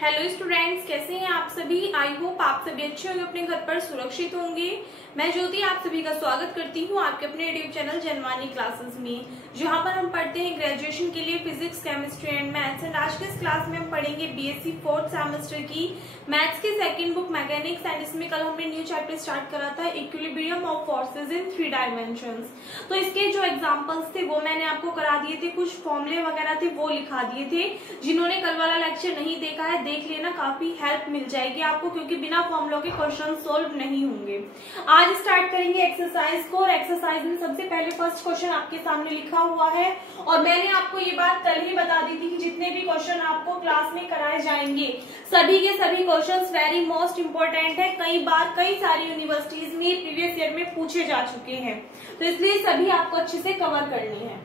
Hello students, कैसे हैं आप सभी। आई होप आप सभी अच्छे होंगे, अपने घर पर सुरक्षित होंगे। मैं ज्योति आप सभी का स्वागत करती हूं आपके अपने यूट्यूब चैनल जनवानी क्लासेस में, जहां पर हम पढ़ते हैं ग्रेजुएशन के लिए physics, chemistry and maths. And आज के इस क्लास में हम पढ़ेंगे बीएससी फोर्थ सेमेस्टर की मैथ्स की सेकंड बुक मैकेनिक्स। एंड इसमें कल हमने न्यू चैप्टर स्टार्ट करा था equilibrium of forces in 3 dimensions. तो इसके जो एग्जांपल्स थे वो मैंने आपको करा दिए थे, कुछ फॉर्मूले वगैरह थे वो लिखा दिए थे। जिन्होंने कल वाला लेक्चर नहीं देखा है देख लेना, काफी हेल्प मिल जाएगी आपको, क्योंकि बिना फॉर्मूलों के क्वेश्चन सोल्व नहीं होंगे। आज स्टार्ट करेंगे एक्सरसाइज को, और एक्सरसाइज में सबसे पहले फर्स्ट क्वेश्चन आपके सामने लिखा हुआ है। और मैंने आपको ये बात कल ही बता दी थी कि जितने भी क्वेश्चन आपको क्लास में कराए जाएंगे सभी के सभी क्वेश्चंस वेरी मोस्ट इंपोर्टेंट है। कई बार कई सारी यूनिवर्सिटीज में प्रीवियस ईयर में पूछे जा चुके हैं, तो इसलिए सभी आपको अच्छे से कवर करनी है।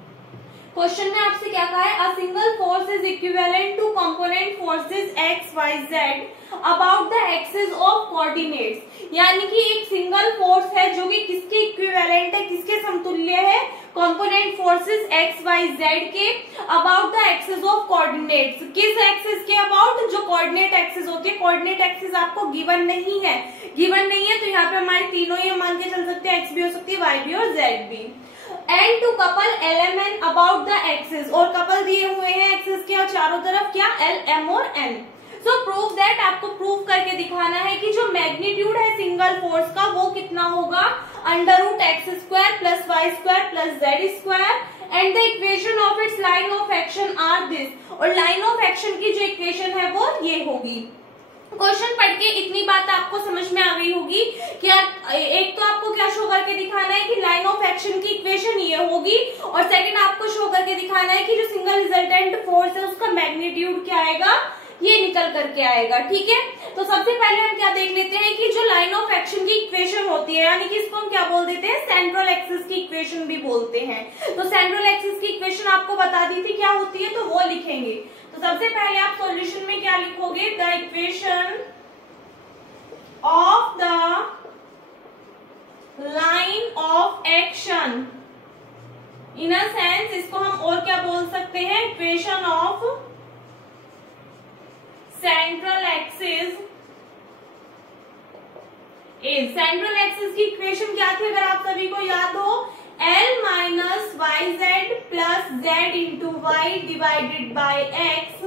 क्वेश्चन में आपसे क्या कहा है, a single force is equivalent to component forces x y z about the axis of coordinates. यानी कि एक सिंगल फोर्स है जो कि किसके इक्विवेलेंट है, किसके समतुल्य है, component forces x y z के about the axis of coordinates. किस एक्सिस के अबाउट, जो कोऑर्डिनेट एक्सिस होती है। कोऑर्डिनेट एक्सिस आपको गिवन नहीं है, तो यहाँ पे हमारे तीनों ही मान के चल सकते हैं, एक्स भी हो सकती है, वाई भी और जेड भी। And two couple L M N about the axis, और कपल दिए हुए हैं एक्सिस के और चारों तरफ क्या, एल एम और एन। सो प्रूव दैट, आपको प्रूव करके दिखाना है कि जो मैग्नीट्यूड है सिंगल फोर्स का वो कितना होगा, under root x square plus y square plus z square. And the equation of its line of action are this, और लाइन ऑफ एक्शन की जो इक्वेशन है वो ये होगी। क्वेश्चन पढ़ के इतनी बात आपको समझ में आ गई होगी। क्या एक तो आपको क्या शो करके दिखाना है कि लाइन ऑफ एक्शन की इक्वेशन ये होगी, और सेकंड आपको शो करके दिखाना है कि जो सिंगल रिजल्टेंट फोर्स है उसका मैग्नीट्यूड क्या आएगा, ये निकल करके आएगा। ठीक है, तो सबसे पहले हम क्या देख लेते हैं कि जो लाइन ऑफ एक्शन की इक्वेशन होती है, यानी कि इसको हम क्या बोल देते हैं, सेंट्रल एक्सिस की इक्वेशन भी बोलते हैं। तो सेंट्रल एक्सिस की इक्वेशन आपको बता दी थी क्या होती है, तो वो लिखेंगे। तो सबसे पहले आप सॉल्यूशन में क्या लिखोगे, the equation of the line of action. In a sense इसको हम और क्या बोल सकते हैं, equation of central axis is. Central axis की इक्वेशन क्या थी, अगर आप सभी को याद हो, L minus y z plus z into y divided by x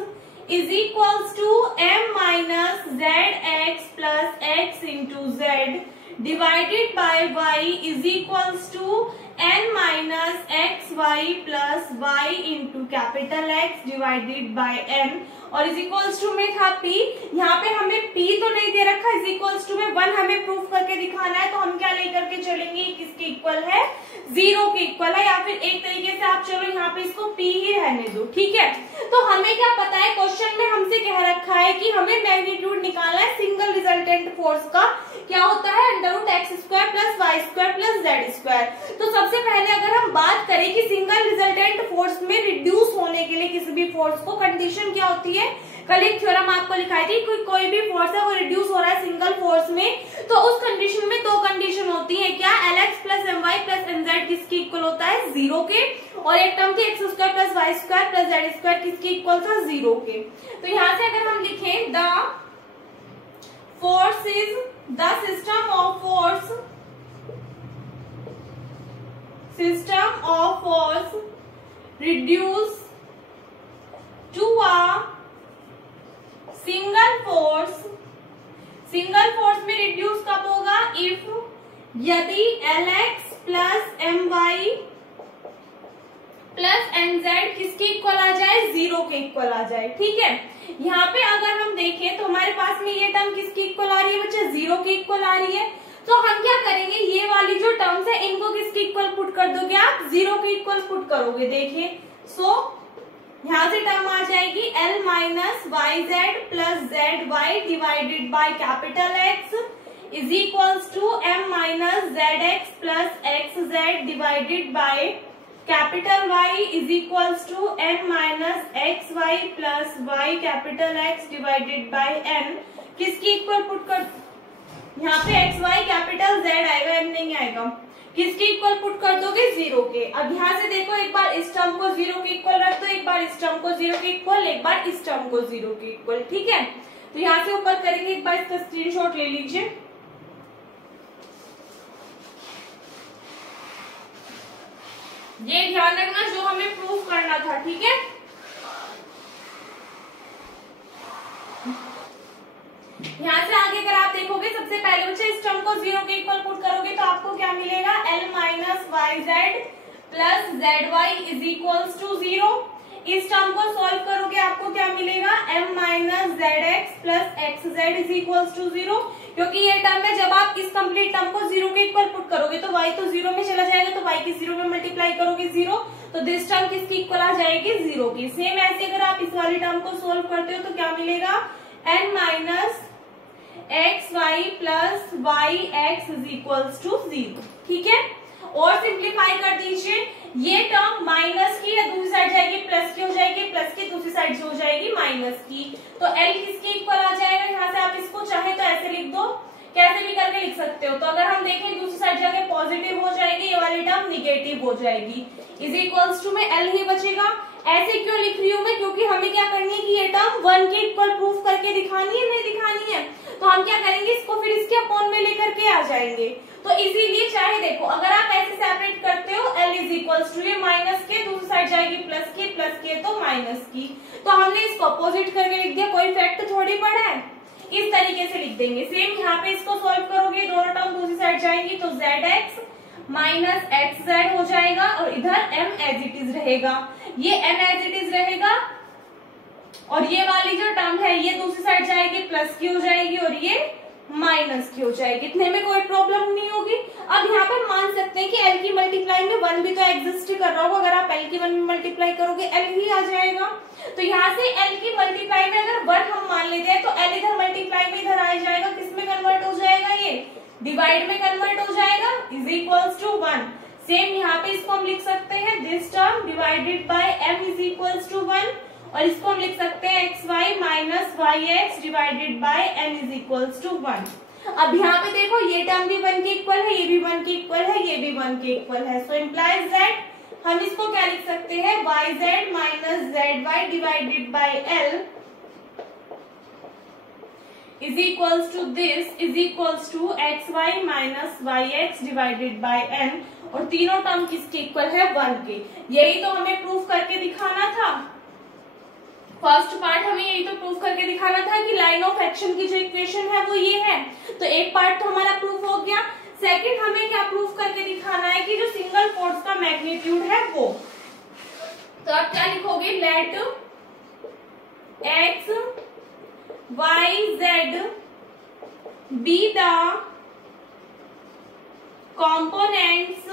is equals to M minus z x plus x into z divided by y is equals to N minus x y plus y into capital X divided by N, और is equals to में था P। यहाँ पे हमें P तो नहीं दे रखा, is equals to में 1 हमें प्रूफ करके दिखाना है। तो हम क्या लेकर के चलेंगे, किसके इक्वल है, 0 के इक्वल है। या फिर एक तरीके से आप चलो यहाँ पे इसको P ही रहने दो। ठीक है, तो हमें क्या पता है, क्वेश्चन में हमसे कह रखा है कि हमें मैग्नीट्यूड निकालना है सिंगल रिजल्टेंट फोर्स का। क्या होता है, under root x square plus y square plus z square. तो सबसे पहले अगर हम बात करें कि सिंगल रिजल्टेंट फोर्स में रिड्यूस होने के लिए किसी भी फोर्स को कंडीशन क्या होती है, कल एक थ्योरम आपको लिखाई थी, कोई भी फोर्स है वो रिड्यूस हो रहा है सिंगल फोर्स में, तो उस कंडीशन में दो कंडीशन होती है क्या, Lx plus M y plus M z किसके इक्वल होता है, 0 के। और एक टर्म थी x square plus y square plus z square किसके इक्वल था, 0 के। तो यहाँ से अगर हम लिखें, the force is the system of force reduce to a single force में रिड्यूस कब होगा, इफ यदि Lx plus M y plus M z किसके इक्वल आ जाए, 0 के इक्वल आ जाए। ठीक है, यहाँ पे अगर हम देखें तो हमारे पास में ये टर्म किसके इक्वल आ रही है बच्चा, 0 के इक्वल आ रही है। तो हम क्या करेंगे, ये वाली जो टर्म्स है इनको किसके इक्वल पुट कर दोगे आप, 0 के इक्वल पुट करोगे। देखिए, सो यहाँ से टर्म आ जाएगी L minus y z plus z y divided by capital X is equals to M minus z x plus x z divided by capital Y is equals to N minus x y plus y capital X divided by N किसकी equal put कर, यहाँ पे x y capital Z आएगा, N नहीं आएगा। किसके equal put कर दोगे, 0 के। अब यहाँ से देखो, एक बार इस टर्म को 0 के इक्वल रख दो, एक बार इस टर्म को 0 के इक्वल, एक बार इस टर्म को 0 के इक्वल, ठीक है। तो यहाँ से ऊपर करेंगे, एक बार इसका स्क्रीनशॉट ले लीजिए। ये ध्यान रखना जो हमें प्रूफ करना था, ठीक है। यहाँ से आगे अगर आप देखोगे, सबसे पहले बच्चे इस टर्म को 0 के इक्वल पुट करोगे तो आपको क्या मिलेगा, L minus y z plus z y is equals to 0। इस टर्म को सॉल्व करोगे आपको क्या मिलेगा, M minus z x plus x z is equals to 0। क्योंकि ये टर्म है, जब आप इस कंप्लीट टर्म को 0 के इक्वल पुट करोगे तो y तो 0 में चला जाएगा, तो y की 0 में मल्टीप्लाई करोगे 0, तो दिस टर्म किसकी इक्वल आ जाएगी, 0 की। सेम ऐसे अगर आप इस वाली टर्म को सोल्व करते हो तो क्या मिलेगा, n minus x y plus y x is equals to 0, ठीक है। और सिंप्लीफाई कर दीजिए, ये टर्म माइनस की या दूसरी साइड जाएगी प्लस की हो जाएगी, प्लस की दूसरी साइड से हो जाएगी माइनस की, तो L किसके इक्वल आ जाएगा। यहाँ से आप इसको चाहे तो ऐसे लिख दो, कैसे भी करके लिख सकते हो। तो अगर हम देखें दूसरी साइड जाके पॉजिटिव हो जाएगी, ये वाली टर्म निगेटिव हो जाएगी, इज इक्वल्स टू में L ही बचेगा। ऐसे क्यों लिख रही हूँ मैं, क्योंकि हमें क्या करनी है कि ये टर्म 1 के इक्वल प्रूफ करके दिखानी है, नहीं दिखानी है, तो हम क्या करेंगे, इसको फिर इसके अपॉन में लेकर के आ जाएंगे। तो इसीलिए चाहे देखो, अगर आप ऐसे सेपरेट करते हो, L इज इक्वल्स टू ये माइनस के, दूसरी साइड जाएगी प्लस के तो माइनस की, तो हमने इसको अपोजिट करके लिख दिया, कोई फैक्ट थोड़ी पड़ा है, इस तरीके से लिख देंगे। सेम यहाँ पे इसको सॉल्व करोगे, दोनों टर्म दूसरी साइड जाएंगी तो Z x minus x Z हो जाएगा, और इधर m एज इट इज रहेगा, ये m एज इट इज रहेगा, और ये वाली जो टर्म है ये दूसरी साइड जाएगी प्लस की हो जाएगी, और ये माइनस की हो जाएगी। इतने में कोई प्रॉब्लम नहीं होगी। अब यहाँ पर मान सकते हैं कि L की मल्टीप्लाई में 1 भी तो एग्जिस्ट कर रहा होगा, अगर आप L की 1 में मल्टीप्लाई करोगे L ही आ जाएगा। तो यहाँ से L की मल्टीप्लाई में अगर 1 हम मान लेते हैं तो L इधर मल्टीप्लाई में इधर आ जाएगा, किस में कन्वर्ट हो जाएगा, ये डिवाइड में कन्वर्ट हो जाएगा, इज इक्वल्स टू 1। सेम यहाँ पे इसको हम लिख सकते हैं, this term divided by m is equals to 1, और इसको हम लिख सकते हैं x y minus y x divided by N is equals to 1। अब यहाँ पे देखो, ये टर्म भी 1 के इक्वल है, ये भी 1 के इक्वल है, ये भी 1 के इक्वल है, सो इम्प्लाइज दैट हम इसको क्या लिख सकते हैं, y z minus z y divided by L is equals to this is equals to x y minus y x divided by N, और तीनों टर्म किसके इक्वल है, 1 के। यही तो हमें प्रूफ करके दिखाना था। फर्स्ट पार्ट हमें यही तो प्रूफ करके दिखाना था कि लाइन ऑफ एक्शन की जो इक्वेशन है वो ये है, तो एक पार्ट तो हमारा प्रूफ हो गया। सेकंड हमें क्या प्रूफ करके दिखाना है कि जो सिंगल फोर्स का मैग्नीट्यूड है वो, तो आप क्या लिखोगे, let x y z be the components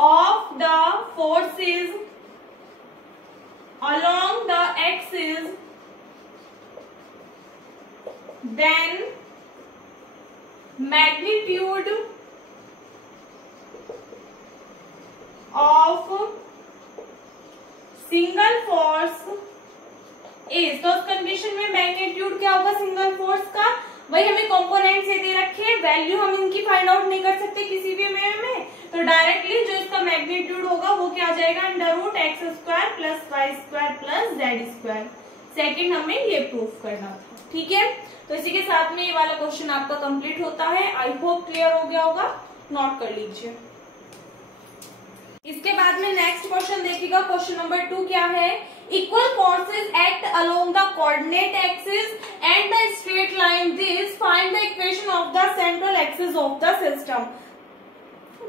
of the forces along the axis, then magnitude of single force is, तो उस कंडीशन में मैग्नीट्यूड क्या होगा सिंगल फोर्स का, वही हमें कंपोनेंट से दे रखे हैं, वैल्यू हम इनकी फाइंड आउट नहीं कर सकते किसी भी वे में, तो डायरेक्टली जो इसका मैग्नीट्यूड होगा वो क्या आ जाएगा, under root x square plus y square plus z square. Second हमें ये प्रूफ करना था, ठीक है। तो इसी के साथ में ये वाला क्वेश्चन आपका कंप्लीट होता है। आई होप क्लियर हो गया होगा, नोट कर लीजिए। इसके बाद में नेक्स्ट क्वेश्चन देखिएगा, क्वेश्चन नंबर 2 क्या है, equal forces act along the coordinate axis and the straight line this, find the equation of the central axis of the system.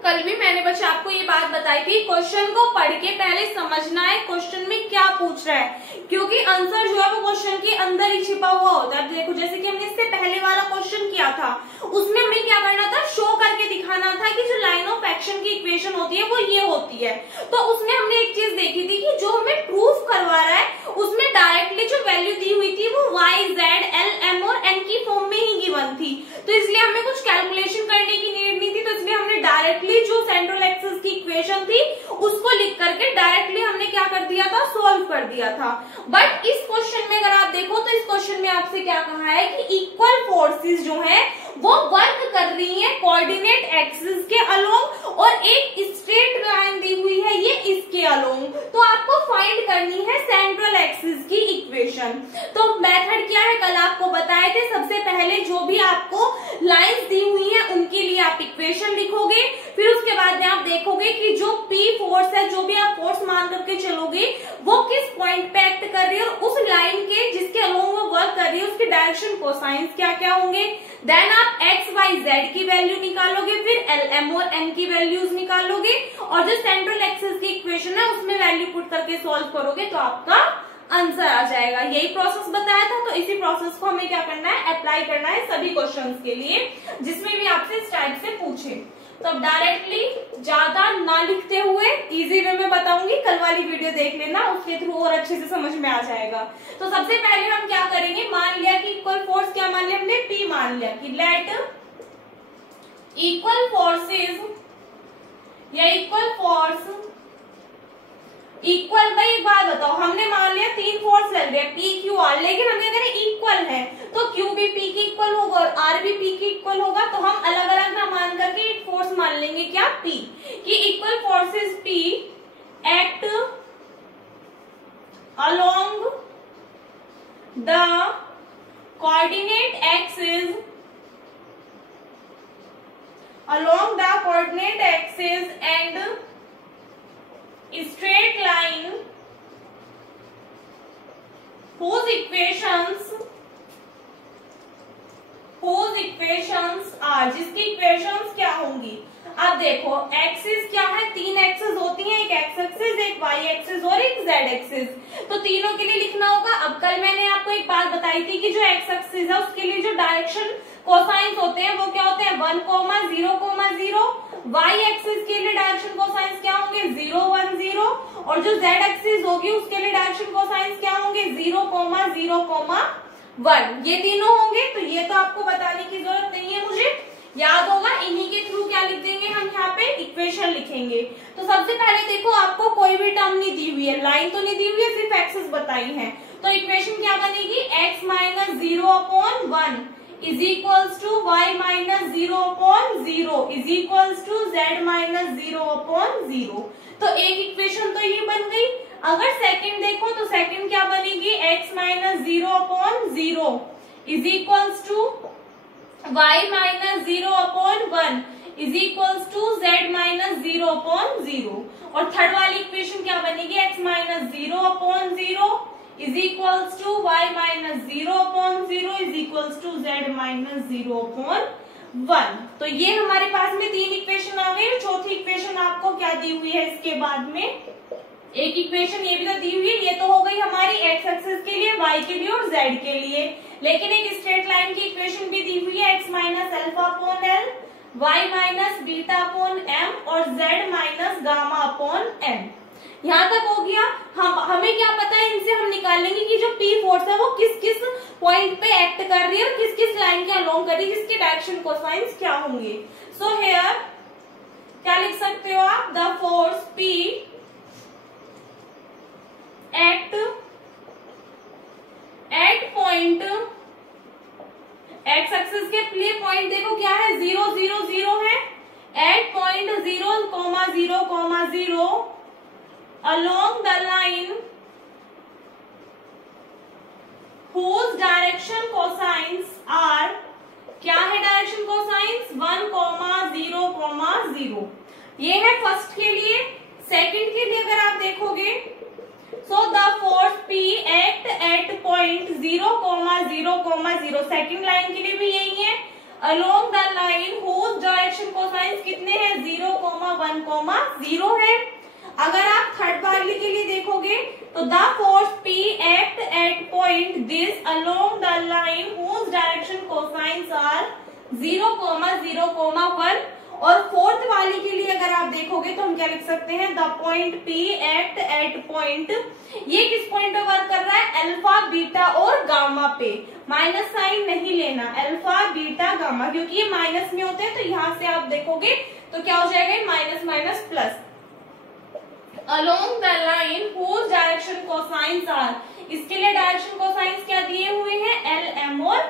कल भी मैंने बच्चे आपको ये बात बताई थी, क्वेश्चन को पढ़ के पहले समझना है क्वेश्चन में क्या पूछ रहा है, क्योंकि आंसर जो है वो क्वेश्चन के अंदर ही छिपा हुआ होता है। देखो जैसे कि हमने इससे पहले वाला क्वेश्चन किया था, उसमें हमें क्या करना था, शो करके दिखाना था कि जो लाइन ऑफ एक्शन की इक्वेशन होती है वो ये होती है। तो उसमें हमने एक चीज देखी थी कि जो हमें प्रूफ करवा रहा है उसमें डायरेक्टली जो वैल्यू दी हुई थी वो वाई जेड एल एम और एन की फॉर्म में ही गिवन थी, तो इसलिए हमें कुछ कैलकुलेशन करने की नीड नहीं थी, तो इसलिए हमने डायरेक्टली जो सेंट्रल एक्सिस की इक्वेशन थी उसको लिख करके डायरेक्टली हमने क्या कर दिया था, सोल्व कर दिया था। बट इस क्वेश्चन में अगर आप देखो तो इस क्वेश्चन में आपसे क्या कहा है कि इक्वल फोर्सेस जो है वो वर्क कर रही है कोऑर्डिनेट एक्सिस के अलोंग, और एक स्ट्रेट लाइन दी हुई है ये इसके अलोंग। तो आपको फाइंड करनी है सेंट्रल एक्सिस की इक्वेशन। तो मेथड क्या है, कल आपको बताए थे, सबसे पहले जो भी आपको लाइंस दी हुई है उनके लिए आप इक्वेशन लिखोगे, फिर उसके बाद में आप देखोगे कि जो P फोर्स है, जो भी आप फोर्स मान करके चलोगे, वो किस पॉइंट पे एक्ट कर रही है, और उस लाइन के जिसके अलोंग वो वर्क कर रही है उसके डायरेक्शन कोसाइंस क्या क्या होंगे। देन आप एक्स वाई जेड की वैल्यू निकालोगे, फिर एल एम और एन की वैल्यूज निकालोगे, और जो सेंट्रल एक्सिस की इक्वेशन है उसमें वैल्यू पुट करके सॉल्व करोगे तो आपका आंसर आ जाएगा। यही प्रोसेस बताया था, तो इसी प्रोसेस को हमें क्या करना है, अप्लाई करना है सभी क्वेश्चंस के लिए जिसमें भी आपसे इस टाइप से पूछे। तो डायरेक्टली ज्यादा ना लिखते हुए इजी वे में बताऊंगी, कल वाली वीडियो देख लेना, उसके थ्रू और अच्छे से समझ में आ जाएगा। तो सबसे पहले हम क्या करेंगे, मान लिया कि इक्वल फोर्स क्या मान लिया हमने, P मान लिया कि लेट इक्वल फोर्सेस या इक्वल फोर्स इक्वल। भाई एक बात बताओ, हमने मान लिया 3 फोर्स लग रहे हैं P Q R, लेकिन हम क्या करें, इक्वल है तो Q भी P की इक्वल होगा और R भी P की इक्वल होगा, तो हम अलग अलग ना मान करके एक फोर्स मान लेंगे क्या, P, कि equal forces P act along the coordinate axis and straight line whose equations are, जिसकी इक्वेशंस क्या होंगी। अब देखो एक्सिस क्या है, 3 एक्सिस होती हैं, एक एक्स एक्सिस, एक वाई एक्सिस और एक जेड एक्सिस। तो तीनों के लिए लिखना होगा। अब कल मैंने आपको एक बात बताई थी कि जो एक्स एक्सिस है उसके लिए जो डायरेक्शन कोसाइंस होते हैं वो क्या होते हैं, 1, 0, 0। वाई एक्सिस के लिए डायरेक्शन कोसाइंस क्या होंगे, 0, 1, 0, और जो जेड एक्सिस होगी उसके लिए डायरेक्शन कोसाइंस क्या होंगे, 0, 0, 1। ये तीनों होंगे। तो ये तो आपको बताने की जरूरत नहीं है, मुझे याद होगा। इन्हीं के थ्रू क्या लिख देंगे हम, यहाँ पे इक्वेशन लिखेंगे। तो सबसे पहले देखो, आपको कोई भी टर्म नहीं दी हुई है, लाइन तो नहीं दी हुई है, सिर्फ एक्सिस बताई है। तो इक्वेशन क्या बनेगी, x minus 0/1 is equals to y minus 0/0 is equals to z minus 0/0। तो एक इक्वेशन तो ये बन गई। अगर सेकंड देखो तो सेकंड क्या बनेगी, x minus 0/0 is equals to y minus 0/1 is equals to z minus 0/0। और थर्ड वाली इक्वेशन क्या बनेगी, x minus 0/0 is equals to y minus 0/0 is equals to z minus 0/1। तो ये हमारे पास में 3 इक्वेशन आ गई। चौथी इक्वेशन आपको क्या दी हुई है, इसके बाद में एक इक्वेशन ये भी तो दी हुई है। ये तो हो गई हमारी एक्स एक्सिस के लिए, वाई के लिए और जेड के लिए। लेकिन एक स्ट्रेट लाइन की इक्वेशन भी दी हुई है, x minus alpha upon l, y minus beta upon m और z minus gamma upon m. यहाँ तक हो गया। हमें क्या पता है, इनसे हम निकालेंगे कि जो P फोर्स है वो किस किस पॉइंट पे एक्ट कर रही है और किस किस लाइन के अलोंग कर रही है, जिसके डायरेक्शन कोसाइंस क्या होंगे। सो हेयर क्या लिख सकते हो आप, the force P act at point, x axis के लिए पॉइंट देखो क्या है, 0, 0, 0 है, eight point 0, 0, 0 along the line whose direction cosines are, क्या है डायरेक्शन कोसाइंस, 1, 0, 0। ये है फर्स्ट के लिए। सेकंड के लिए अगर आप देखोगे, so the force P act at point 0, 0, 0। Second line के लिए भी यही है, along the line whose direction cosines कितने हैं, 0, 1, 0 है। अगर आप थर्ड वाले के लिए देखोगे तो the force P act at point this along the line whose direction cosines are 0, 0, 1। और फोर्थ वाली के लिए अगर आप देखोगे तो हम क्या लिख सकते हैं, the point P act at point, ये किस पॉइंट पे वर्क कर रहा है, अल्फा बीटा और गामा पे। माइनस साइन नहीं लेना, अल्फा बीटा गामा, क्योंकि ये माइनस में होते हैं। तो यहाँ से आप देखोगे तो क्या हो जाएगा, minus minus plus. along the line whose direction cosines are, इसके लिए डायरेक्शन कोसाइंस क्या दिए हुए हैं, एल एम और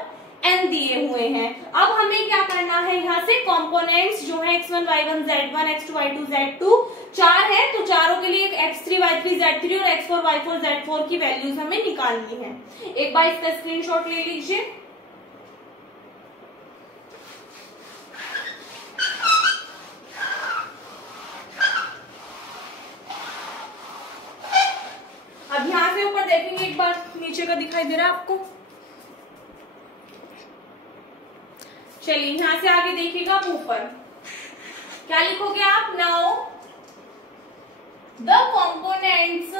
एन n दिए हुए हैं। अब हमें क्या करना है, यहाँ से कंपोनेंट्स जो है x1 y1 z1 x2 y2 z2 4 है, तो चारों के लिए x3 y3 z3 और x4 y4 z4 की वैल्यूज हमें निकालनी है। एक बार इसका स्क्रीनशॉट ले लीजिए। अब यहाँ से ऊपर देखेंगे, एक बार नीचे का दिखाई दे रहा है आपको। चलिए यहाँ से आगे देखिएगा, ऊपर क्या लिखोगे आप, now the components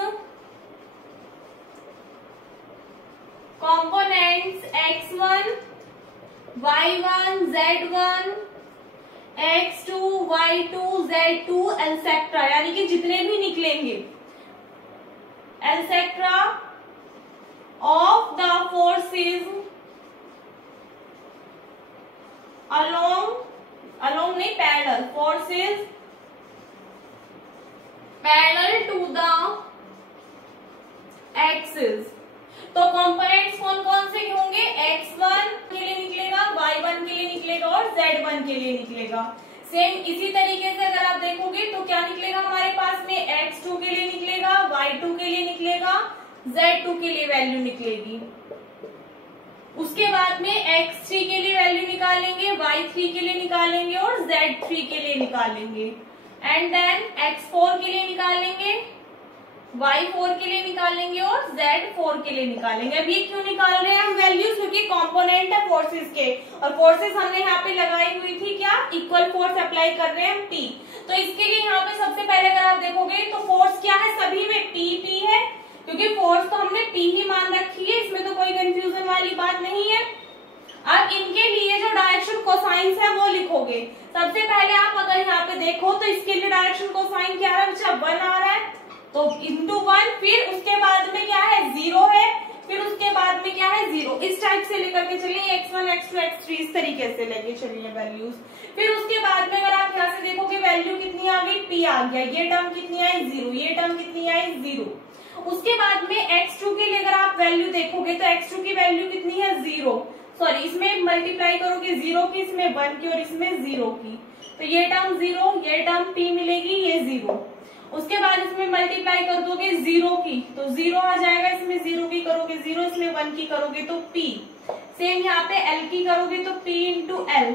x1 y1 z1 x2 y2 z2 etcetera, यानी कि जितने भी निकलेंगे etcetera of the forces along नहीं parallel, forces parallel to the axis. तो कंपोनेंट्स कौन कौन से होंगे, x1 के लिए निकलेगा, y1 के लिए निकलेगा और z1 के लिए निकलेगा। सेम इसी तरीके से अगर आप देखोगे तो क्या निकलेगा हमारे पास में, x2 के लिए निकलेगा, y2 के लिए निकलेगा, z2 के लिए वैल्यू निकलेगी। उसके बाद में x3 के लिए वैल्यू निकालेंगे, y3 के लिए निकालेंगे और z3 के लिए निकालेंगे, एंड देन x4 के लिए निकालेंगे, y4 के लिए निकालेंगे और z4 के लिए निकालेंगे। अब ये क्यों निकाल रहे हैं हम वैल्यूज, क्योंकि कंपोनेंट है फोर्सेस के, और फोर्सेस हमने यहाँ पे लगाई हुई थी क्या, इक्वल फोर्स अप्लाई कर रहे हैं हम P। तो इसके लिए यहाँ पे सबसे पहले अगर आप देखोगे तो फोर्स क्या है, सभी में P है, क्योंकि फोर्स तो हमने P ही मान रखी है, इसमें तो कोई कंफ्यूजन वाली बात नहीं है। अब इनके लिए जो डायरेक्शन कोसाइंस है वो लिखोगे। सबसे पहले आप अगर यहाँ पे देखो तो इसके लिए डायरेक्शन कोसाइन क्या है बच्चा, 1 आ रहा है, तो इंटू 1, फिर उसके बाद में क्या है 0 है, फिर उसके बाद में क्या है 0। इस टाइप से लेकर के चलिए, x1 x2 x3 इस तरीके से लेके चलिए वैल्यूज। फिर उसके बाद में अगर आप यहाँ से देखोगे वैल्यू कितनी आ गई, P आ गया, ये टर्म कितनी आई 0, ये टर्म कितनी आई 0। उसके बाद में x2 के लिए अगर आप वैल्यू देखोगे तो x2 की वैल्यू कितनी है 0, सॉरी इसमें मल्टीप्लाई करोगे 0 की, इसमें 1 की और इसमें 0 की, तो ये टर्म 0, ये टर्म P मिलेगी, ये 0। उसके बाद इसमें मल्टीप्लाई कर दोगे 0 की तो 0 आ जाएगा, इसमें 0 की करोगे 0, इसमें 1 की करोगे तो P। सेम यहाँ पे L की करोगे तो P इंटू L,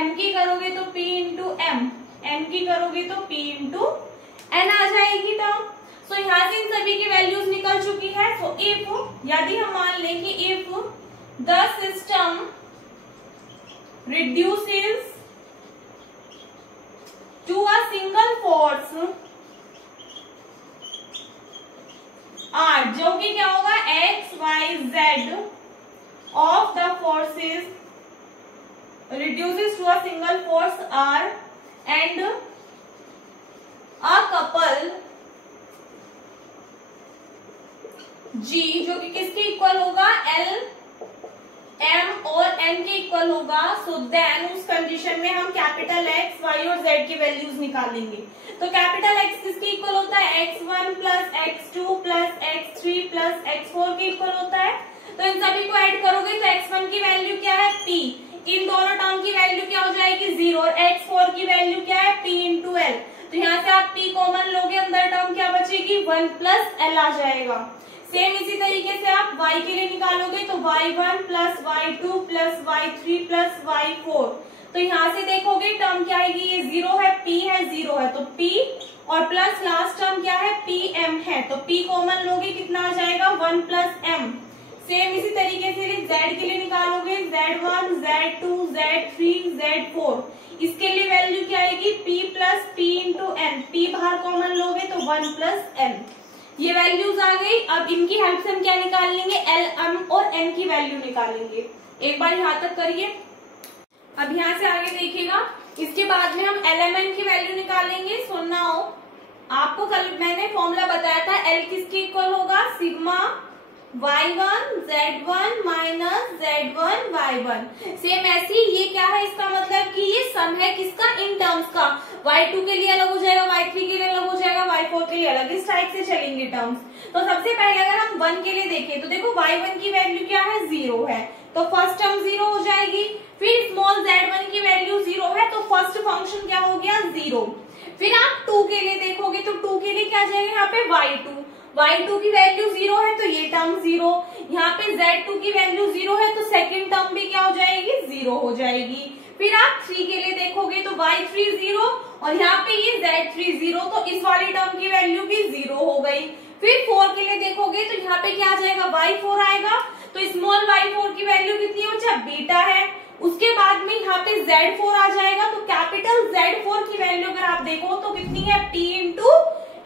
M की करोगे तो P इंटू M, N की करोगे तो P इंटू N आ जाएगी टर्म। सो यहाँ से इन सभी की वैल्यूज निकल चुकी है। सो इफ, यदि हम मान लें कि if the system reduces to a single force R, जो कि क्या होगा x y z of the forces reduces to a single force R and a couple G, जो कि किसके इक्वल होगा, L M और N के इक्वल होगा। सो देन उस कंडीशन में हम कैपिटल X, Y और Z की वैल्यूज निकालेंगे। तो कैपिटल X किसके इक्वल होता है, x1 plus x2 plus x3 plus x4 के इक्वल होता है। तो इन सभी को ऐड करोगे तो x1 की वैल्यू क्या है P, इन दोनों टर्म की वैल्यू क्या हो जाएगी 0, और x4 की वैल्यू क्या है P इंटू L। तो यहाँ से आप P कॉमन लोगे, अंदर टर्म क्या बचेगी 1 प्लस L आ जाएगा। सेम इसी तरीके से आप y के लिए निकालोगे तो y1 plus y2 plus y3 plus y4। तो यहाँ से देखोगे टर्म क्या आएगी, ये 0 है, P है, 0 है, तो P और प्लस लास्ट टर्म क्या है PM है, तो P कॉमन लोगे कितना आ जाएगा 1 प्लस M। सेम इसी तरीके से Z के लिए निकालोगे Z1 Z2 Z3 Z4, इसके लिए वैल्यू क्या आएगी P plus P into N, P बाहर कॉमन लोगे तो 1 प्लस N। ये वैल्यूज आ गई। अब इनकी हेल्प से हम क्या निकाल लेंगे, L M और N की वैल्यू निकालेंगे। एक बार यहाँ तक करिए। अब यहाँ से आगे देखिएगा, इसके बाद में हम LMN की वैल्यू निकालेंगे। सो नाउ आपको कल मैंने फॉर्मूला बताया था, L किसके इक्वल होगा, sigma y1 z1 minus z1 y1। Same ऐसी ये क्या है, इसका मतलब कि ये सम है किसका, इन टर्म्स का। y2 के लिए अलग हो जाएगा, y3 के लिए अलग हो जाएगा, y4 के लिए अलग, इस टाइप से चलेंगे टर्म्स। तो सबसे पहले अगर हम 1 के लिए देखें तो देखो y1 की वैल्यू क्या है 0 है, तो फर्स्ट टर्म 0 हो क्वेश्चन क्या हो गया 0। फिर आप 2 के लिए देखोगे तो 2 के लिए क्या आ जाएगा यहाँ पे y2 की वैल्यू 0 है तो ये टर्म 0, यहाँ पे z2 की वैल्यू 0 है तो सेकंड टर्म भी क्या हो जाएगी 0 हो जाएगी। फिर आप 3 के लिए देखोगे तो y3 0 और यहाँ पे ये z3 0 तो इस वाली टर्म की वैल्यू भी 0 हो गई। फिर 4 के लिए देखोगे तो यहाँ पे क्या आ जाएगा y4 आएगा तो स्मॉल y4 की वैल्यू कितनी है बच्चा बीटा है। उसके बाद में यहाँ पे z4 आ जाएगा तो कैपिटल z4 की वैल्यू अगर आप देखो तो कितनी है p इंटू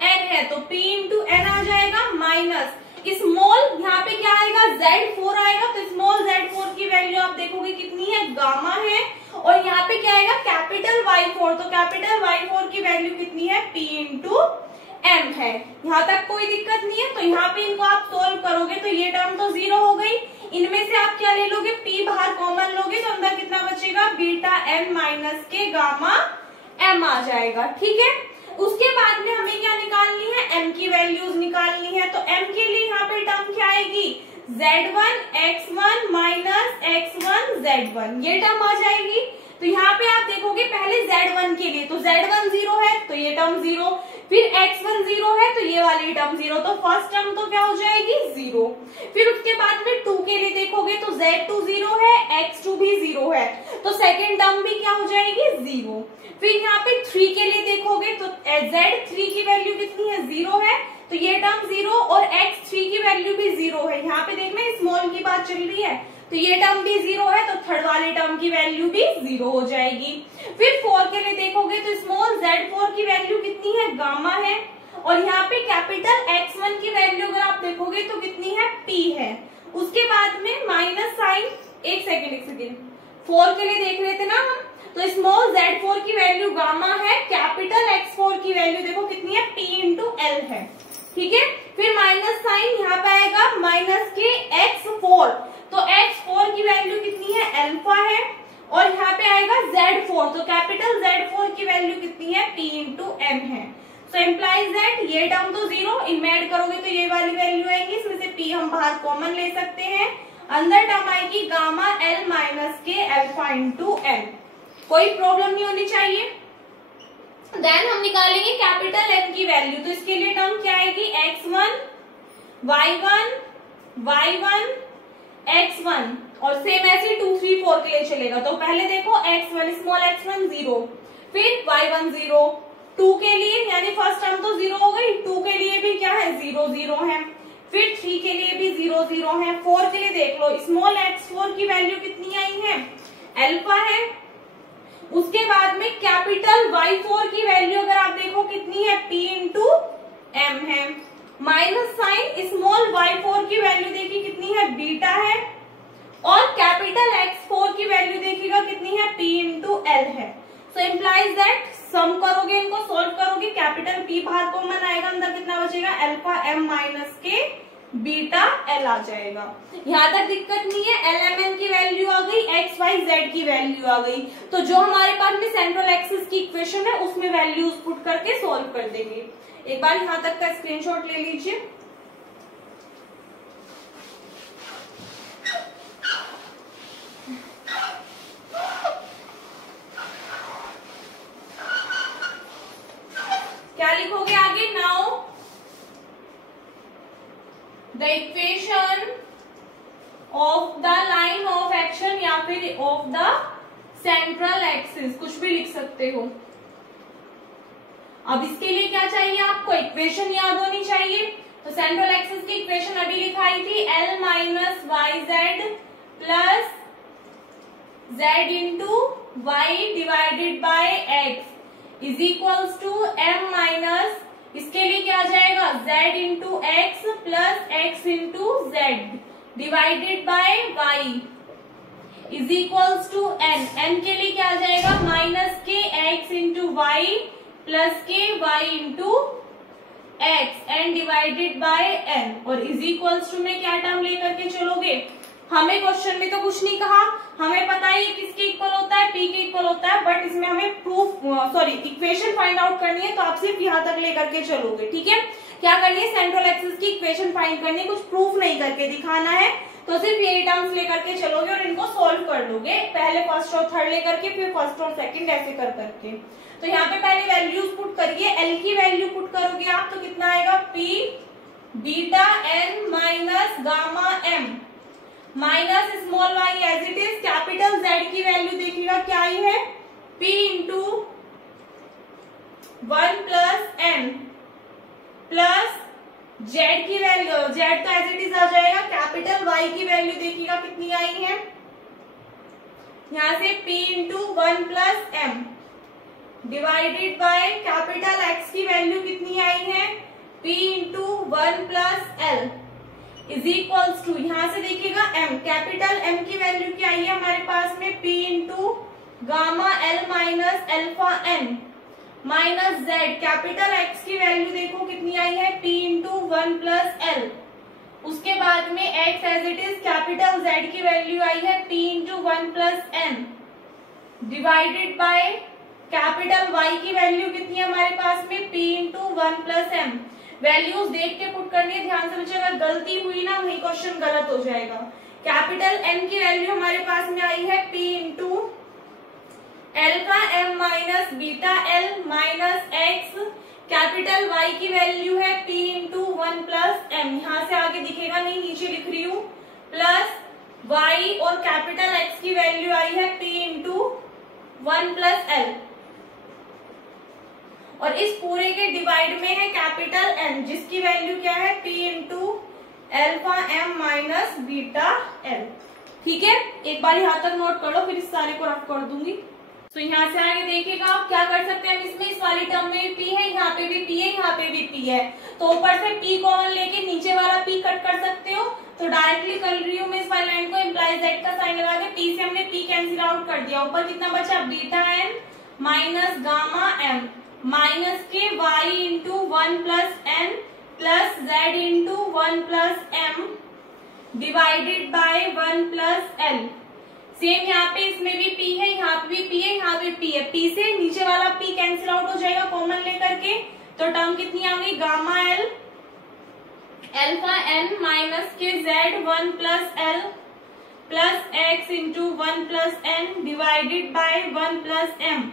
n है तो p इंटू n आ जाएगा माइनस स्मॉल यहाँ पे क्या आएगा z4 आएगा तो स्मॉल z4 की वैल्यू आप देखोगे कितनी है गामा है और यहाँ पे क्या आएगा कैपिटल y4 तो कैपिटल y4 की वैल्यू कितनी है p इंटू m है। यहाँ तक कोई दिक्कत नहीं है तो यहाँ पे इनको आप सोल्व करोगे तो ये टर्म तो 0 हो गई। इनमें से आप क्या ले लोगे p बाहर कॉमन लोगे तो अंदर कितना बचेगा बीटा m माइनस के गामा m आ जाएगा। ठीक है, उसके बाद में हमें क्या निकालनी है m की वैल्यूज निकालनी है तो m के लिए यहाँ पे टर्म क्या आएगी z1 x1 minus x1 z1 ये टर्म आ जाएगी। तो यहाँ पे आप देखोगे पहले z1 के लिए तो z1 0 है तो ये टर्म 0, फिर x1 0 है तो ये वाली टर्म 0 तो फर्स्ट टर्म तो क्या हो जाएगी 0। फिर उसके बाद में 2 के लिए देखोगे तो z2 0 है x2 भी 0 है तो सेकेंड टर्म भी क्या हो जाएगी 0। फिर यहाँ पे 3 के लिए देखोगे तो z3 की वैल्यू कितनी है 0 है तो ये टर्म 0 और x3 की वैल्यू भी 0 है। यहाँ पे देखना स्मॉल की बात चल रही है तो ये टर्म भी 0 है तो थर्ड वाले टर्म की वैल्यू भी 0 हो जाएगी। फिर 4 के लिए देखोगे तो स्मॉल z4 की वैल्यू कितनी है गामा है और यहाँ पे कैपिटल x1 की वैल्यू अगर आप देखोगे तो कितनी है p है। उसके बाद में माइनस साइन एक सेकेंड 4 के लिए देख रहे थे ना हम तो स्मॉल z4 की वैल्यू गामा है, कैपिटल x4 की वैल्यू देखो कितनी है p इंटू l है। ठीक है, फिर माइनस साइन यहाँ पे आएगा माइनस के x4 तो x4 की वैल्यू कितनी है अल्फा है और यहाँ पे आएगा z4 तो कैपिटल z4 की वैल्यू कितनी है p इंटू m है। सो इम्प्लाइज दैट ये टर्म तो 0 इनमें ऐड करोगे तो ये वाली वैल्यू आएगी, इसमें से p हम बाहर कॉमन ले सकते हैं, अंदर टर्म आएगी गामा l माइनस के अल्फा इंटू m। कोई प्रॉब्लम नहीं होनी चाहिए। देन हम निकालेंगे कैपिटल n की वैल्यू तो इसके लिए टर्म क्या आएगी x1 y1 x1 और सेम ऐसे 2 3 4 के लिए चलेगा तो पहले देखो x1 स्मॉल x1 0 फिर y1 0 2 के लिए यानी फर्स्ट टर्म तो 0 हो गई, 2 के लिए भी क्या है 0 0 है, फिर 3 के लिए भी 0 0 है, 4 के लिए देख लो स्मॉल x4 की वैल्यू कितनी आई है अल्फा है। उसके बाद में कैपिटल y4 की वैल्यू अगर आप देखो कितनी है p इंटू m है, माइनस साइन स्मॉल y4 की वैल्यू देखिए कितनी है बीटा है और कैपिटल x4 की वैल्यू देखिएगा कितनी है p इंटू l है। सो इम्प्लाइज दैट सम करोगे इनको सोल्व करोगे कैपिटल p बाहर कॉमन आएगा, अंदर कितना बचेगा अल्फा m माइनस के बीटा l आ जाएगा। यहाँ तक दिक्कत नहीं है, lmn की वैल्यू आ गई, x y z की वैल्यू आ गई तो जो हमारे पास में सेंट्रल एक्सिस की इक्वेशन है उसमें वैल्यूज पुट करके सोल्व कर देंगे। एक बार यहाँ तक का स्क्रीनशॉट ले लीजिए। क्या लिखोगे आगे now the equation of the line of action या फिर ऑफ द सेंट्रल एक्सिस कुछ भी लिख सकते हो। अब इसके लिए क्या चाहिए आपको इक्वेशन याद होनी चाहिए तो सेंट्रल एक्सिस की इक्वेशन अभी लिखाई थी l minus y z plus z into y divided by x is equals to m minus इसके लिए क्या आ जाएगा z into x plus x into z divided by y is equals to n के लिए क्या आ जाएगा माइनस के x इंटू वाई प्लस के y into x and divided by n और इज इक्वल्स टू में क्या टर्म लेकर के चलोगे। हमें क्वेश्चन में तो कुछ नहीं कहा, हमें पता ही किसके इक्वल होता है p के इक्वल होता है, बट इसमें हमें इक्वेशन फाइंड आउट करनी है तो आप सिर्फ यहाँ तक लेकर के चलोगे। ठीक है, क्या करनी है सेंट्रल एक्सिस की इक्वेशन फाइंड करनी है, कुछ प्रूफ नहीं करके दिखाना है तो सिर्फ यही टर्म्स लेकर के चलोगे और इनको सोल्व कर लोगे, पहले फर्स्ट और थर्ड लेकर के, फिर फर्स्ट और सेकंड ऐसे कर करके। तो यहाँ पे पहले वैल्यूज पुट करिए, एल की वैल्यू पुट करोगे आप तो कितना आएगा, P beta N minus gamma M minus small y as it is, capital Z की वैल्यू देखिएगा क्या आई है, P into 1 plus N plus Z की वैल्यू, जेड तो एज इट इज आ जाएगा, कैपिटल वाई की वैल्यू देखिएगा कितनी आई है, यहां से p into 1 plus M divided by capital X की वैल्यू कितनी आई है, p into 1 plus L is equals to, यहां से देखिएगा m, कैपिटल m की वैल्यू क्या आई है हमारे पास में, p into gamma L minus alpha N minus Z, capital X की वैल्यू देखो कितनी आई है, p इंटू 1 प्लस एल, उसके बाद में x as it is, capital z की वैल्यू आई है p into 1 plus N divided by capital y की वैल्यू कितनी है हमारे पास में, p into 1 plus M. Values देख के पुट करनी है, ध्यान से बच्चे, अगर गलती हुई ना वही क्वेश्चन गलत हो जाएगा। कैपिटल m की वैल्यू हमारे पास में आई है p into alpha M minus beta L minus X, capital y की वैल्यू है p इंटू 1 प्लस एम, यहां से आगे दिखेगा नहीं, नीचे लिख रही हूं, प्लस y और कैपिटल x की वैल्यू आई है p इंटू 1 प्लस एल, और इस पूरे के डिवाइड में है कैपिटल N जिसकी वैल्यू क्या है, p into alpha M minus beta L. ठीक है, एक बार यहाँ तक नोट कर लो, फिर इस सारे को रफ कर दूंगी। तो यहाँ से आगे देखिएगा आप क्या कर सकते हैं, इसमें इस वाली टर्म में p है, यहाँ पे भी p है, यहाँ पे भी p है, तो ऊपर से p कॉमन लेके नीचे वाला p कट कर सकते हो। तो डायरेक्टली कर रही हूँ मैं इस वाली लाइन को, इम्प्लाई z का साइन लगा के p से हमने p कैंसिल आउट कर दिया, ऊपर कितना बचा, beta N minus gamma M minus के y into 1 plus N plus z into 1 plus M divided by 1 plus L. Same यहाँ पे इसमें भी p है, यहाँ पे भी p है, यहाँ पे p है, p से नीचे वाला p कैंसिल आउट हो जाएगा कॉमन लेकर के, तो टर्म कितनी आ गई, gamma L alpha N minus के z 1 plus L plus x into 1 plus N divided by 1 plus M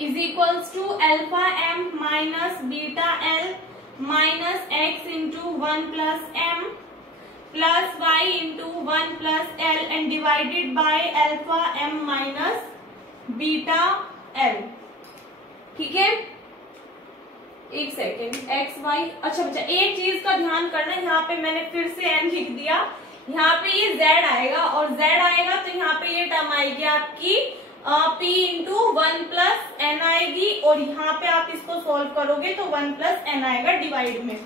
is equals to alpha M minus beta L minus X into 1 plus M plus y into 1 plus L and divided by alpha M minus beta L. ठीक है, एक second, x Y, अच्छा बच्चा एक चीज का ध्यान करना, यहाँ पे मैंने फिर से एन लिख दिया, यहाँ पे ये z आएगा और z आएगा तो यहाँ पे ये टर्म आएगी आपकी p इंटू 1 प्लस एन आएगी, और यहाँ पे आप इसको सोल्व करोगे तो 1 प्लस एन आएगा डिवाइड में।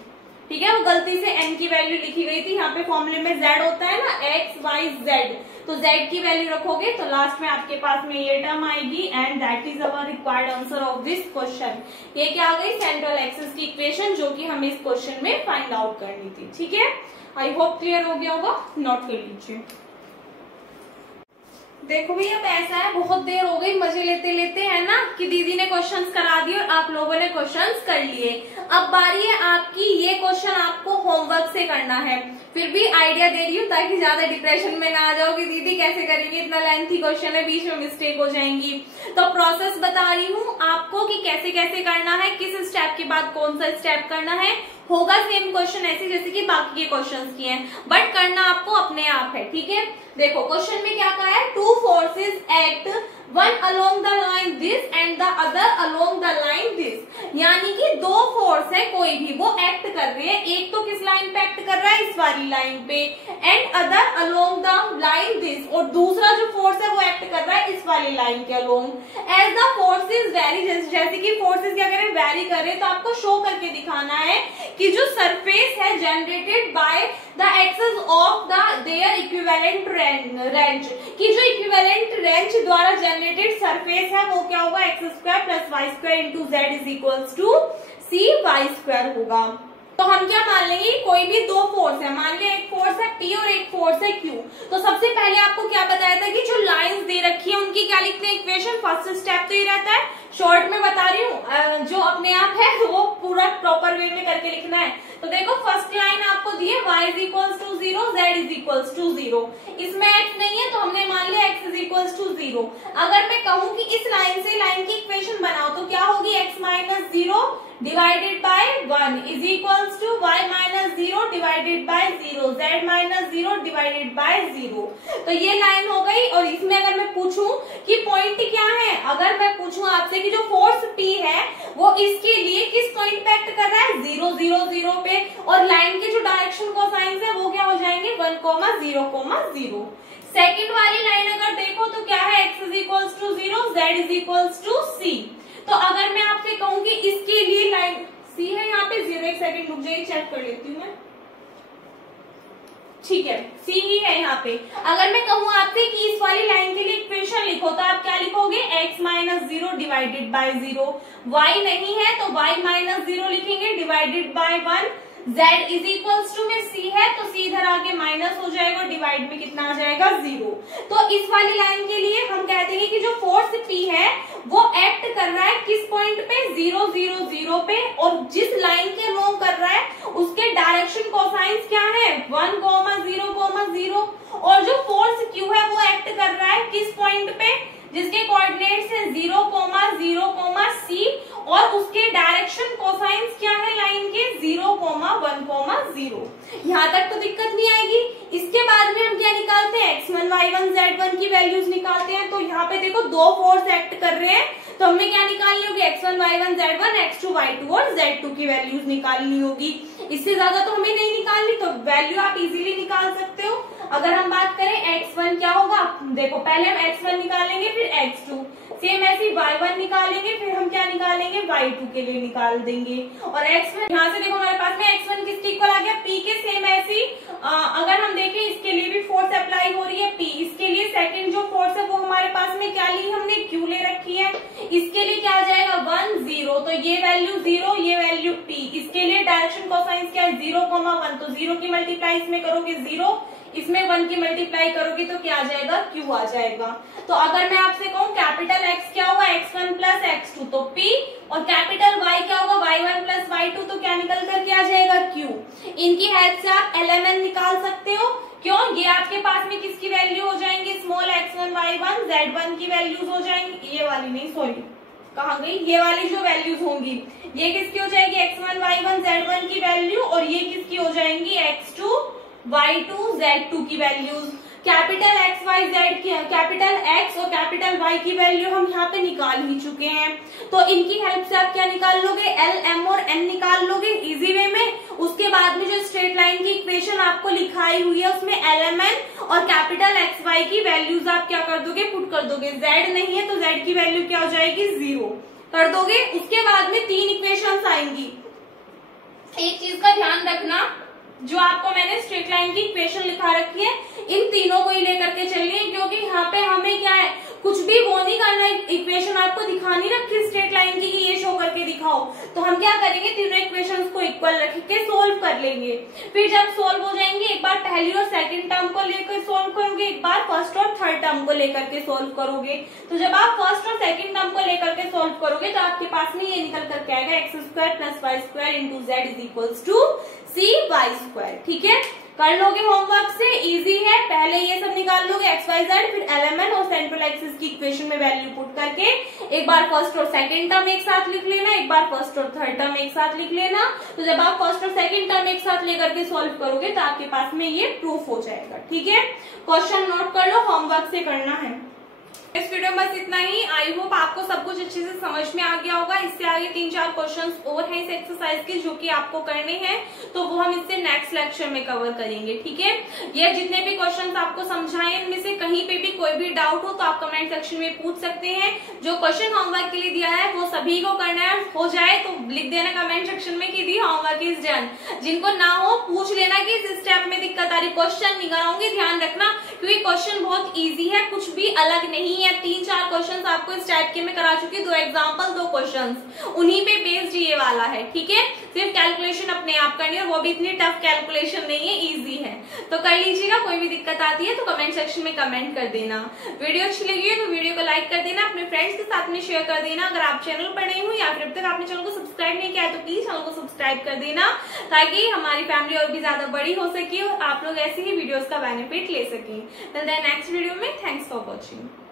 ठीक है, वो गलती से n की वैल्यू लिखी गई थी, यहाँ पे फॉर्मूले में z होता है ना, x y z, तो z की वैल्यू रखोगे तो लास्ट में आपके पास में ये टर्म आएगी, and that is our required answer of this question. ये क्या आ गई, सेंट्रल एक्सिस की इक्वेशन, जो कि हमें इस क्वेश्चन में फाइंड आउट करनी थी। ठीक है, आई होप क्लियर हो गया होगा, नोट कर लीजिए। देखो भैया अब ऐसा है, बहुत देर हो गई मजे लेते लेते, है ना, कि दीदी ने क्वेश्चंस करा दिए और आप लोगों ने क्वेश्चंस कर लिए। अब बारी है आपकी, ये क्वेश्चन आपको होमवर्क से करना है, फिर भी आइडिया दे रही हूँ ताकि ज्यादा डिप्रेशन में ना आ जाओ कि दीदी कैसे करेंगे, इतना लेंथी क्वेश्चन है, बीच में मिस्टेक हो जाएंगी। तो प्रोसेस बता रही हूँ आपको कि कैसे कैसे करना है, किस स्टेप के बाद कौन सा स्टेप करना है। होगा सेम क्वेश्चन ऐसे जैसे कि बाकी के क्वेश्चंस किए हैं, बट करना आपको अपने आप है। ठीक है, देखो क्वेश्चन में क्या कहा है, two forces act, one along the line this and the other along the line this, यानी कि दो फोर्स है कोई भी, वो एक्ट कर रहे हैं, एक तो किस लाइन पे एक्ट कर रहा है, इस वाली लाइन पे, and other along the line this, और दूसरा जो फोर्स है वो एक्ट कर रहा है इस वाली लाइन के along. As the forces vary, जैसे कि फोर्सेस क्या करें, वैरी कर रहे, तो आपको शो करके दिखाना है कि जो सरफेस है generated by the axes of the their equivalent wrench, की जो इक्विवेलेंट रेंज द्वारा जनरेटेड सरफेस है वो क्या होगा, x square plus y square into z is equals to c y square होगा। तो हम क्या मान लेंगे, कोई भी दो फोर्स है, मान लिया एक फोर्स है P और एक फोर्स है Q। तो सबसे पहले आपको क्या बताया था कि जो लाइंस दे रखी है उनकी क्या लिखते हैं इक्वेशन, फर्स्ट स्टेप तो ये रहता है, शॉर्ट में बता रही हूँ, जो अपने आप है वो पूरा प्रॉपर वे में करके लिखना है। तो देखो फर्स्ट लाइन आपको दी है y is equals to 0, z is equals to 0। इसमें x नहीं है तो हमने मान लिया x इज इक्वल्स टू 0। अगर मैं कहूं कि इस लाइन से लाइन की इक्वेशन बनाओ तो क्या होगी, x minus 0 divided by 1 is equals to y minus 0 divided by 0, z minus 0 divided by 0। तो ये लाइन हो गई। और इसमें अगर मैं पूछूं कि पॉइंट क्या है, अगर मैं पूछूं आपसे कि जो फोर्स P है वो इसके लिए किस पॉइंट पे एक्ट कर रहा है, 0 0 0 पे, और लाइन के जो डायरेक्शन कोसाइंस है वो क्या हो जाएंगे 1 0 0। सेकेंड वाली लाइन अगर देखो तो क्या है, x is equals to 0, z is equals to c। तो अगर मैं आपसे कहूं कि इसके लिए लाइन c है यहाँ पे 0, एक सेकंड रुक जाइए चेक कर लेती हूँ मैं, ठीक है c ही है यहाँ पे। अगर मैं कहूँ आपसे कि इस वाली लाइन के लिए इक्वेशन लिखो तो आप क्या लिखोगे, x minus 0 divided by 0, y नहीं है तो y माइनस 0 लिखेंगे divided by 1, z is equals to में c है तो c इधर आके माइनस हो जाएगा, डिवाइड में कितना आ जाएगा 0। तो इस वाली लाइन के लिए हम कह देंगे कि जो फोर्स P है वो एक्ट कर रहा है किस पॉइंट पे, 0 0 0 पे, और जिस लाइन के रो कर रहा है उसके डायरेक्शन कोसाइंस क्या है 1 0 0, और जो फोर्स Q है वो एक्ट कर रहा है किस पॉइंट पे, जिसके कोऑर्डिनेट्स है 0 0 c, और उसके डायरेक्शन कोसाइंस क्या है लाइन के 0 1 0। यहाँ तक तो दिक्कत नहीं आएगी। इसके बाद में हम क्या निकालते हैं, x1 y1 z1 की वैल्यूज निकालते हैं। तो यहाँ पे देखो दो फोर्स एक्ट कर रहे हैं तो हमें क्या निकालनी होगी, x1 y1 z1, x2 y2 और z2 की वैल्यूज निकालनी होगी। इससे ज्यादा तो हमें नहीं निकालनी, तो वैल्यू आप इजीली निकाल सकते हो। अगर हम बात करें x1 क्या होगा, देखो पहले हम x1 निकालेंगे फिर x2, सेम ऐसे y1 निकालेंगे फिर हम क्या निकालेंगे y2 के लिए निकाल देंगे। और x1 यहाँ से देखो हमारे पास में x1 किसके इक्वल आ गया, p के, सेम ऐसी अगर हम देखें इसके लिए भी फोर्स अप्लाई हो रही है p, इसके लिए सेकंड जो फोर्स है वो हमारे पास में क्या ली हमने, q ले रखी है। इसके लिए क्या आ जाएगा 1 0, तो ये वैल्यू 0, ये वैल्यू p। इसके लिए डायरेक्शन कोसाइंस क्या है 0 1, तो 0 की मल्टीप्लाई इसमें करोगे 0, इसमें 1 की मल्टीप्लाई करोगे तो क्या आ जाएगा, q आ जाएगा। तो अगर मैं आपसे कहूँ कैपिटल X क्या होगा, x1 प्लस x2 तो p, और कैपिटल Y क्या होगा y1 प्लस y2 तो क्या निकल करके आ जाएगा q। इनकी हेल्प से आप LMN निकाल सकते हो, क्यों, ये आपके पास में किसकी वैल्यू हो जाएंगे, स्मॉल x1 y1 z1 की वैल्यूज हो जाएंगी, ये वाली नहीं सॉरी कहाँ गई, ये वाली जो वैल्यूज होंगी ये किसकी हो जाएगी, x1 y1 z1 की वैल्यू, और ये किसकी हो जाएंगी x2 y2 z2 की values. Capital x y z की, कैपिटल x और कैपिटल y की वैल्यू हम यहाँ पे निकाल ही चुके हैं। तो इनकी हेल्प से आप क्या निकाल लोगे, L M और N निकाल लोगे इजी वे में। उसके बाद में जो स्ट्रेट लाइन की इक्वेशन आपको लिखाई हुई है उसमें L M N और कैपिटल x y की वैल्यूज आप क्या कर दोगे, पुट कर दोगे। z नहीं है तो z की वैल्यू क्या हो जाएगी 0 कर दोगे। उसके बाद में 3 इक्वेशंस आएंगी। एक चीज का ध्यान रखना, जो आपको मैंने स्ट्रेट लाइन की इक्वेशन लिखा रखी है इन तीनों को ही लेकर के चलिए, क्योंकि यहाँ पे हमें क्या है कुछ भी वो नहीं करना, इक्वेशन आपको दिखानी रखी स्ट्रेट लाइन की ये शो करके दिखाओ। तो हम क्या करेंगे, तीनों इक्वेशंस को इक्वल रख के सोल्व कर लेंगे। फिर जब सोल्व हो जाएंगे एक बार पहली और सेकंड टर्म को लेकर सोल्व करोगे, एक बार फर्स्ट और थर्ड टर्म को लेकर के सोल्व करोगे। तो जब आप फर्स्ट और सेकंड टर्म को लेकर के सोल्व करोगे तो आपके पास में ये निकल करके आएगा x² plus y² into z is equals to cy²। ठीक है, कर लोगे होमवर्क से, इजी है। पहले ये सब निकाल लोगे x y z, फिर LMN और सेंट्रल एक्सिस की इक्वेशन में वैल्यू पुट करके एक बार फर्स्ट और सेकंड टर्म एक साथ लिख लेना, एक बार फर्स्ट और थर्ड टर्म एक साथ लिख लेना। तो जब आप फर्स्ट और सेकंड टर्म एक साथ लेकर के सॉल्व करोगे तो आपके पास में ये प्रूफ हो जाएगा। ठीक है, क्वेश्चन नोट कर लो, होमवर्क से करना है। इस वीडियो में बस इतना ही। आई होप आपको सब कुछ अच्छे से समझ में आ गया होगा। इससे आगे 3-4 क्वेश्चंस और हैं इस एक्सरसाइज के जो कि आपको करने हैं, तो वो हम इससे नेक्स्ट लेक्चर में कवर करेंगे। ठीक है, ये जितने भी क्वेश्चंस आपको समझाए इनमें से कहीं पे भी कोई भी डाउट हो तो आप कमेंट सेक्शन में पूछ सकते हैं। जो क्वेश्चन होमवर्क के लिए दिया है वो सभी को करना है, हो जाए तो लिख देना कमेंट सेक्शन में कि दी होमवर्क इज डन। जिनको ना हो पूछ लेना कि इस स्टेप में दिक्कत आ रही, क्वेश्चन नहीं कराऊंगी, ध्यान रखना, क्योंकि क्वेश्चन बहुत इजी है, कुछ भी अलग नहीं है। 3-4 क्वेश्चन आपको इस टाइप के मैं करा चुकी, 2 एग्जाम्पल 2 क्वेश्चन, उन्हीं पे बेस्ड ये वाला है, ठीक है। सिर्फ कैलकुलेशन अपने आप करनी है, और वो भी इतनी टफ कैलकुलेशन नहीं है, इजी है, तो कर लीजिएगा। कोई भी दिक्कत आती है तो कमेंट सेक्शन में कमेंट कर देना। वीडियो अच्छी लगी है तो वीडियो को लाइक कर देना, अपने फ्रेंड्स के साथ में शेयर कर देना। अगर आप चैनल पर नए हो या फिर अब तक आपने चैनल को सब्सक्राइब नहीं किया है तो प्लीज चैनल को सब्सक्राइब कर देना, ताकि हमारी फैमिली और भी ज्यादा बड़ी हो सके और आप लोग ऐसी ही वीडियोस का बेनिफिट ले सकें। नेक्स्ट वीडियो में, थैंक्स फॉर वॉचिंग।